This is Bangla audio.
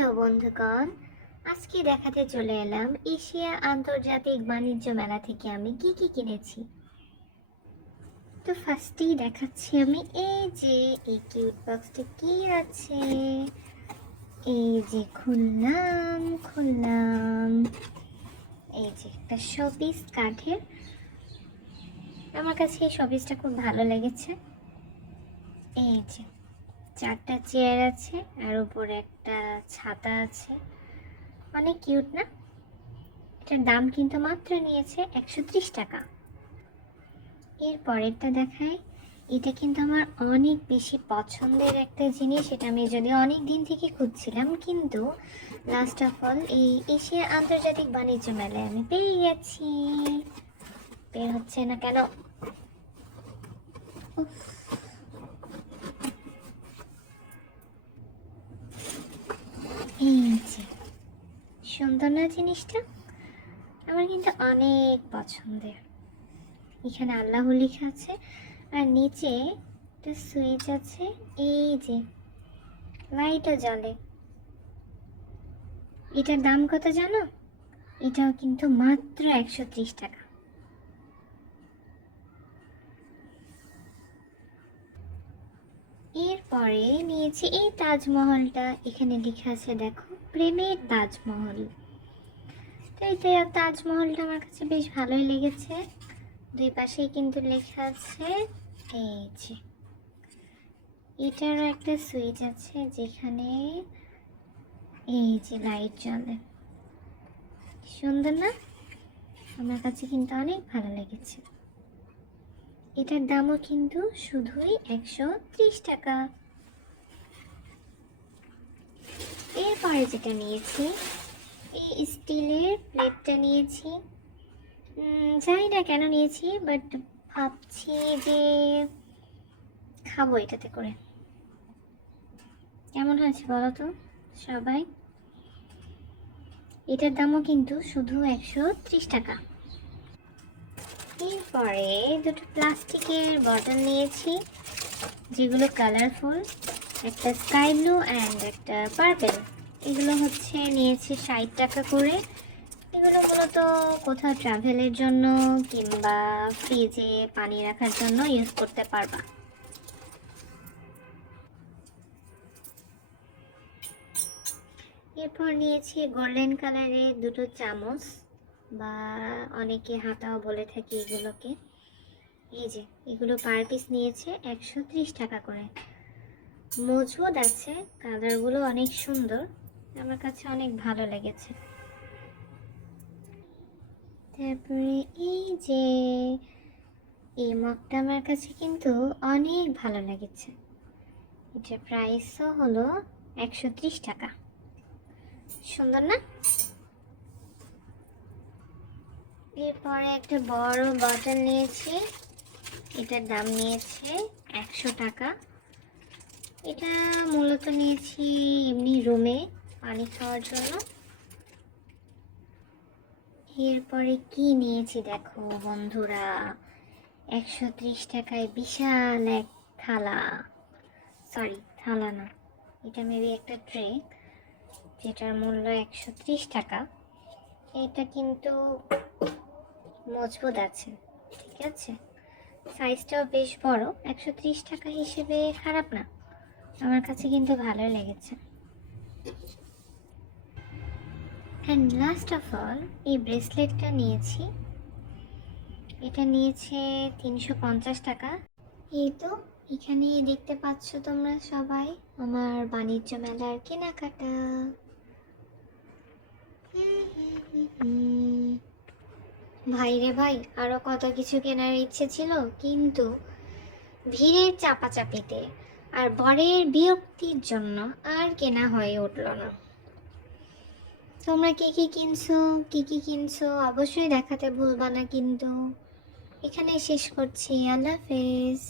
হ্যালো বন্ধুগণ, আজকে দেখাতে চলে এলাম এশিয়া আন্তর্জাতিক বাণিজ্য মেলা থেকে আমি কি কি কিনেছি। তো ফার্স্টেই দেখাচ্ছি আমি এই যে এই কিউট বক্সটা কি আছে। এই যে খুললাম এই যে একটা শোপিস কাঠের। আমার কাছে এই শোপিসটা খুব ভালো লেগেছে। এই যে 4টা চেয়ার আছে আর উপরে একটা ছাতা আছে, অনেক কিউট না? এটার দাম কিন্তু মাত্র নিয়েছে 130 টাকা। এর পরেরটা দেখাই। এটা কিন্তু আমার অনেক বেশি পছন্দের একটা জিনিস। এটা আমি যদিও অনেক দিন থেকে খুঁজছিলাম, কিন্তু লাস্ট অফ অল এই এশিয়া আন্তর্জাতিক বাণিজ্য মেলায় আমি পেয়ে গেছি। বের হচ্ছে না কেন? উফ। এই যে সুন্দর না জিনিসটা? আমার কিন্তু অনেক পছন্দের। এখানে আল্লাহ লেখা আছে আর নিচে একটা সুইচ আছে। এই যে লাইটও জ্বলে। এটার দাম কত জানো? এটাও কিন্তু মাত্র 130 টাকা। এরপরে নিয়েছি এই তাজমহলটা। এখানে লেখা আছে দেখো, প্রেমের তাজমহল। তো এই তাজমহলটা আমার কাছে বেশ ভালোই লেগেছে। দুই পাশেই কিন্তু লেখা আছে। এই যে এটারও একটা সুইচ আছে যেখানে এই যে লাইট জ্বলে। সুন্দর না? আমার কাছে কিন্তু অনেক ভালো লেগেছে। এটার দামও কিন্তু শুধুই 130 টাকা। এরপরে যেটা নিয়েছি, এই স্টিলের প্লেটটা নিয়েছি। জানি না কেন নিয়েছি, বাট ভাবছি যে খাবো এটাতে করে। কেমন হয়েছে বলো তো সবাই? এটার দামও কিন্তু শুধু 130 টাকা। এরপরে দুটো প্লাস্টিকের বটল নিয়েছি, যেগুলো কালারফুল। একটা স্কাই ব্লু অ্যান্ড একটা পার্পেল। এগুলো হচ্ছে নিয়েছি 60 টাকা করে। এগুলো মূলত কোথাও ট্রাভেলের জন্য কিংবা ফ্রিজে পানি রাখার জন্য ইউজ করতে পারবা। এরপর নিয়েছি গোল্ডেন কালারের দুটো চামচ, বা অনেকে হাতাও বলে থাকি এগুলোকে। এই যে এগুলো পার পিস নিয়েছে 130 টাকা করে। মজবুত আছে, কালারগুলো অনেক সুন্দর, আমার কাছে অনেক ভালো লেগেছে। তারপরে এই যে এই মগটা আমার কাছে কিন্তু অনেক ভালো লেগেছে। এটার প্রাইসও হলো 130 টাকা। সুন্দর না? এরপরে একটা বড় বটল নিয়েছি। এটার দাম নিয়েছে 100 টাকা। এটা মূলত নিয়েছি এমনি রুমে পানি খাওয়ার জন্য। এরপরে কি নিয়েছি দেখো বন্ধুরা, 130 টাকায় বিশাল এক থালা। সরি, থালা না, এটা মেবি একটা ট্রে, যেটার মূল্য 130 টাকা। এটা কিন্তু মজবুত আছে, ঠিক আছে। সাইজটাও বেশ বড়, 130 টাকা হিসেবে খারাপ না। আমার কাছে কিন্তু ভালো লেগেছে। অ্যান্ড লাস্ট অফ অল এই ব্রেসলেটটা নিয়েছি। এটা নিয়েছে 350 টাকা। এই তো এখানে দেখতে পাচ্ছ তোমরা সবাই আমার বাণিজ্য মেলার কেনাকাটা। ভাই রে ভাই, আরো কত কিছু কেনার ইচ্ছে ছিল, কিন্তু ভিড়ের চাপাচাপিতে আর বরের বিরক্তির জন্য আর কেনা হয়ে উঠল না। তোমরা কি কি কিনছো অবশ্যই দেখাতে ভুলবা না কিন্তু। এখানে শেষ করছি। আল্লাহ হাফেজ।